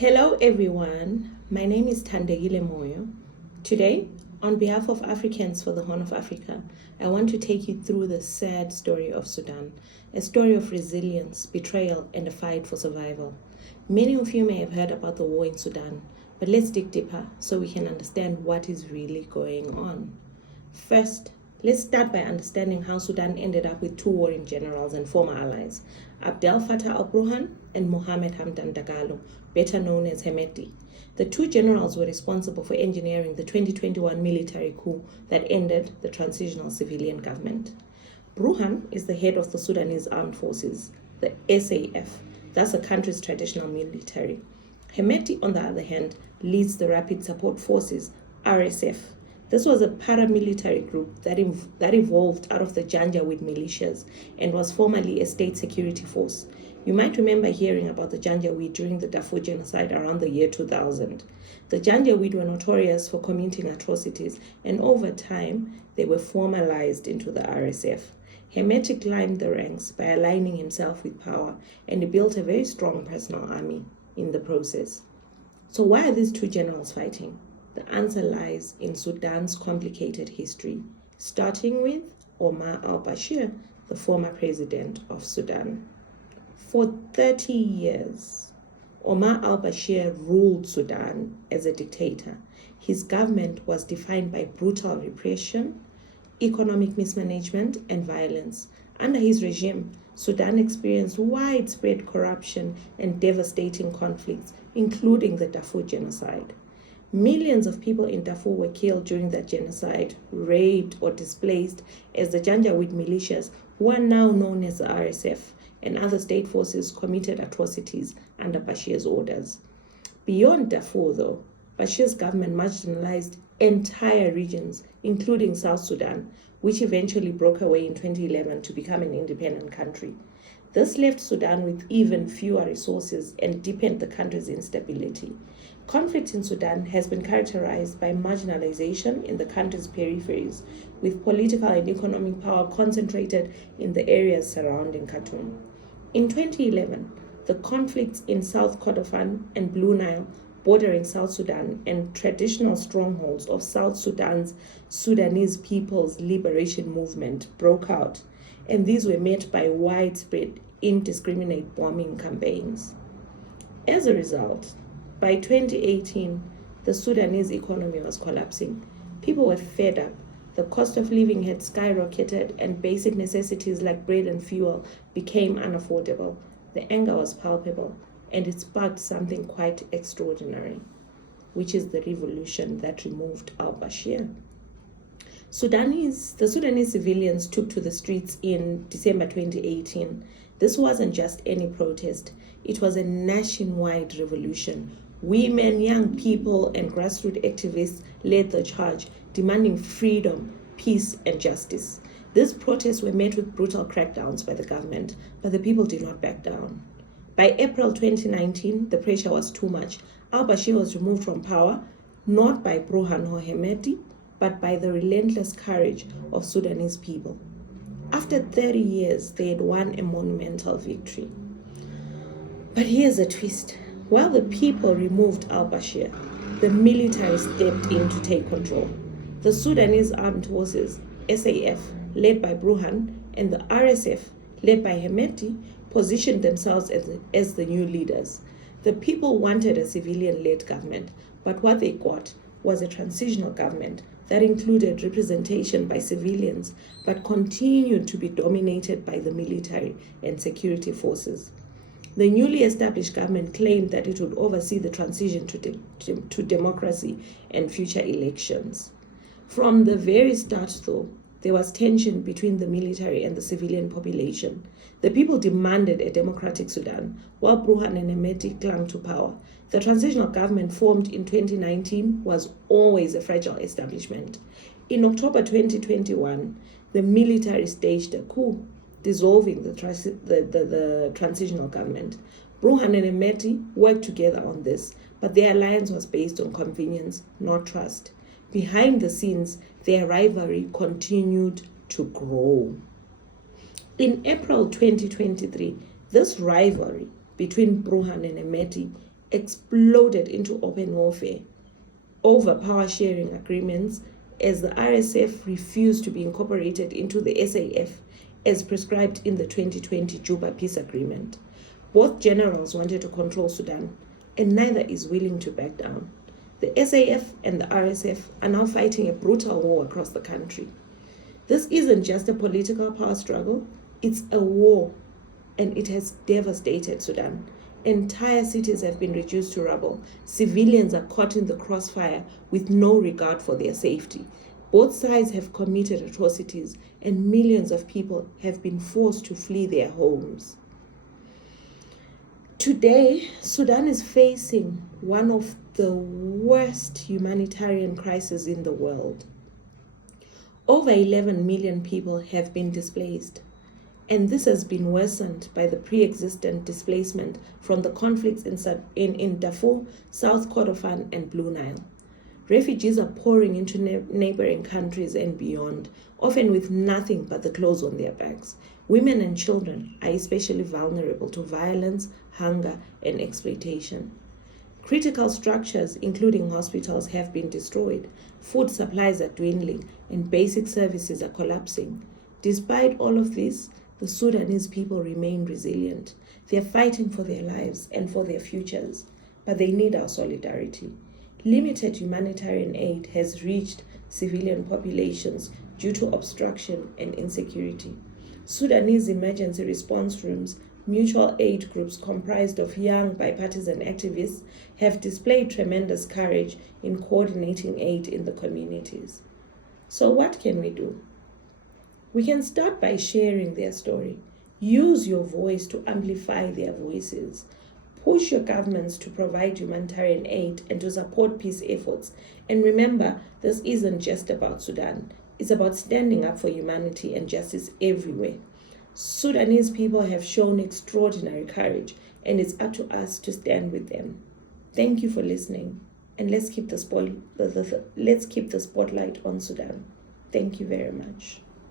Hello everyone, my name is Thandekile Moyo. Today, on behalf of Africans for the Horn of Africa, I want to take you through the sad story of Sudan, a story of resilience, betrayal, and a fight for survival. Many of you may have heard about the war in Sudan, but let's dig deeper so we can understand what is really going on. First, let's start by understanding how Sudan ended up with two warring generals and former allies, Abdel Fattah al-Burhan and Mohamed Hamdan Dagalo, better known as Hemedti. The two generals were responsible for engineering the 2021 military coup that ended the transitional civilian government. Burhan is the head of the Sudanese armed forces, the SAF, that's the country's traditional military. Hemedti, on the other hand, leads the Rapid Support Forces, RSF. This was a paramilitary group that evolved out of the Janjaweed militias and was formerly a state security force. You might remember hearing about the Janjaweed during the Darfur genocide around the year 2000. The Janjaweed were notorious for committing atrocities, and over time, they were formalized into the RSF. Hemedti climbed the ranks by aligning himself with power, and he built a very strong personal army in the process. So why are these two generals fighting? The answer lies in Sudan's complicated history, starting with Omar al-Bashir, the former president of Sudan. For 30 years, Omar al-Bashir ruled Sudan as a dictator. His government was defined by brutal repression, economic mismanagement, and violence. Under his regime, Sudan experienced widespread corruption and devastating conflicts, including the Darfur genocide. Millions of people in Darfur were killed during that genocide, raped or displaced as the Janjaweed militias, who are now known as the RSF, and other state forces committed atrocities under Bashir's orders. Beyond Darfur, though, Bashir's government marginalized entire regions, including South Sudan, which eventually broke away in 2011 to become an independent country. This left Sudan with even fewer resources and deepened the country's instability. Conflict in Sudan has been characterized by marginalization in the country's peripheries, with political and economic power concentrated in the areas surrounding Khartoum. In 2011, the conflicts in South Kordofan and Blue Nile, bordering South Sudan, and traditional strongholds of South Sudan's Sudanese People's Liberation Movement broke out, and these were met by widespread, indiscriminate bombing campaigns. As a result, by 2018, the Sudanese economy was collapsing. People were fed up. The cost of living had skyrocketed, and basic necessities like bread and fuel became unaffordable. The anger was palpable, and it sparked something quite extraordinary, which is the revolution that removed al-Bashir. The Sudanese civilians took to the streets in December 2018. This wasn't just any protest. It was a nationwide revolution. Women, young people, and grassroots activists led the charge, demanding freedom, peace, and justice. These protests were met with brutal crackdowns by the government, but the people did not back down. By April 2019, the pressure was too much. Al-Bashir was removed from power, not by Burhan or Hemedti, but by the relentless courage of Sudanese people. After 30 years, they had won a monumental victory. But here's a twist. While the people removed al-Bashir, the military stepped in to take control. The Sudanese Armed Forces, SAF, led by Burhan, and the RSF, led by Hemedti, positioned themselves as the new leaders. The people wanted a civilian-led government, but what they got was a transitional government that included representation by civilians, but continued to be dominated by the military and security forces. The newly established government claimed that it would oversee the transition to democracy and future elections. From the very start, though, there was tension between the military and the civilian population. The people demanded a democratic Sudan, while Burhan and Hemedti clung to power. The transitional government formed in 2019 was always a fragile establishment. In October 2021, the military staged a coup, dissolving the transitional government. Burhan and Hemedti worked together on this, but their alliance was based on convenience, not trust. Behind the scenes, their rivalry continued to grow. In April 2023, this rivalry between Burhan and Hemedti exploded into open warfare over power sharing agreements as the RSF refused to be incorporated into the SAF as prescribed in the 2020 Juba Peace Agreement. Both generals wanted to control Sudan, and neither is willing to back down. The SAF and the RSF are now fighting a brutal war across the country. This isn't just a political power struggle, it's a war, and it has devastated Sudan. Entire cities have been reduced to rubble. Civilians are caught in the crossfire with no regard for their safety. Both sides have committed atrocities, and millions of people have been forced to flee their homes. Today, Sudan is facing one of the worst humanitarian crises in the world. Over 11 million people have been displaced, and this has been worsened by the pre-existent displacement from the conflicts in Darfur, South Kordofan, and Blue Nile. Refugees are pouring into neighboring countries and beyond, often with nothing but the clothes on their backs. Women and children are especially vulnerable to violence, hunger, and exploitation. Critical structures, including hospitals, have been destroyed. Food supplies are dwindling, and basic services are collapsing. Despite all of this, the Sudanese people remain resilient. They are fighting for their lives and for their futures, but they need our solidarity. Limited humanitarian aid has reached civilian populations due to obstruction and insecurity. Sudanese emergency response rooms, mutual aid groups comprised of young bipartisan activists, have displayed tremendous courage in coordinating aid in the communities. So what can we do? We can start by sharing their story. Use your voice to amplify their voices. Push your governments to provide humanitarian aid and to support peace efforts. And remember, this isn't just about Sudan. It's about standing up for humanity and justice everywhere. Sudanese people have shown extraordinary courage, and it's up to us to stand with them. Thank you for listening, and let's keep the spotlight on Sudan. Thank you very much.